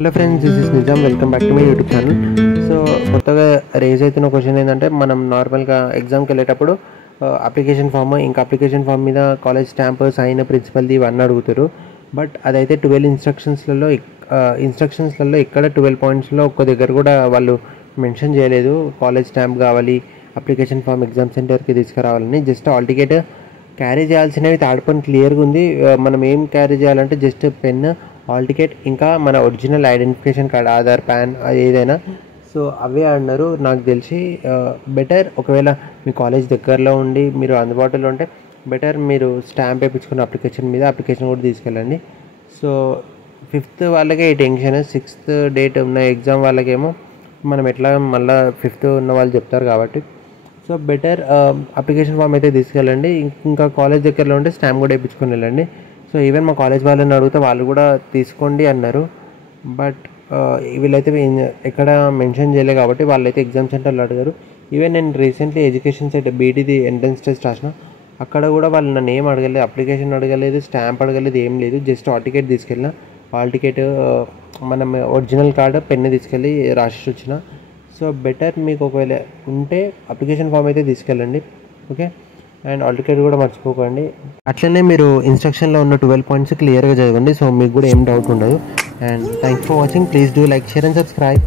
Hello friends, this is Nizam. Welcome back to my YouTube channel. So కొత్తగా raise అవుతున్న question ఏంటంటే, మనం నార్మల్గా ఎగ్జామ్కి వెళ్ళేటప్పుడు అప్లికేషన్ ఫామ్, ఇంకా అప్లికేషన్ ఫామ్ మీద కాలేజ్ స్టాంప్, సైన్, ప్రిన్సిపల్ది ఇవన్నీ అడుగుతారు. బట్ అదైతే 12 ఇన్స్ట్రక్షన్స్లలో ఇక్కడ 12 పాయింట్స్లో ఒక్క దగ్గర కూడా వాళ్ళు మెన్షన్ చేయలేదు కాలేజ్ స్టాంప్ కావాలి, అప్లికేషన్ ఫామ్ ఎగ్జామ్ సెంటర్కి తీసుకురావాలని. జస్ట్ ఆల్ టికెట్ క్యారీ చేయాల్సినవి థర్డ్ పాయింట్ క్లియర్గా ఉంది. మనం ఏం క్యారీ చేయాలంటే జస్ట్ పెన్, హాల్ టికెట్, ఇంకా మన original identification card, Aadhaar, pan, అది ఏదైనా. సో అవే అన్నారు. నాకు తెలిసి బెటర్ ఒకవేళ మీ కాలేజ్ దగ్గరలో ఉండి మీరు అందుబాటులో ఉంటే బెటర్ మీరు స్టాంప్ వేయించుకున్న అప్లికేషన్ కూడా తీసుకెళ్ళండి. సో 5th వాళ్ళకే ఈ టెన్షన్, 6th డేట్ ఉన్న ఎగ్జామ్ వాళ్ళకేమో మనం ఎట్లా మళ్ళీ 5th ఉన్న వాళ్ళు చెప్తారు కాబట్టి. సో బెటర్ అప్లికేషన్ ఫామ్ అయితే తీసుకెళ్ళండి. ఇంకా కాలేజ్ దగ్గరలో ఉంటే స్టాంప్ కూడా వేయించుకొని వెళ్ళండి. సో ఈవెన్ మా కాలేజ్ వాళ్ళని అడిగితే వాళ్ళు కూడా తీసుకోండి అన్నారు. బట్ వీళ్ళైతే ఎక్కడ మెన్షన్ చేయలేదు కాబట్టి వాళ్ళైతే ఎగ్జామ్ సెంటర్లో అడిగారు. ఈవెన్ నేను రీసెంట్లీ ఎడ్యుకేషన్ సెట్ బీటీది ఎంట్రన్స్ టెస్ట్ రాసిన, అక్కడ కూడా వాళ్ళు నన్ను ఏం అడగలేదు, అప్లికేషన్ అడగలేదు, స్టాంప్ అడగలేదు, ఏం లేదు. జస్ట్ హాల్ టికెట్ తీసుకెళ్ళిన, హాల్ టికెట్ మనం ఒరిజినల్ కార్డు, పెన్ను తీసుకెళ్ళి రాసి వచ్చిన. సో బెటర్ మీకు ఒకవేళ ఉంటే అప్లికేషన్ ఫామ్ అయితే తీసుకెళ్ళండి. ఓకే, అండ్ హాల్ టికెట్ కూడా మర్చిపోకండి. అట్లనే మీరు ఇన్స్ట్రక్షన్లో ఉన్న 12 పాయింట్స్ క్లియర్గా చదవండి. సో మీకు కూడా ఏం డౌట్ ఉండదు. And thanks for watching. Please do like, share and subscribe.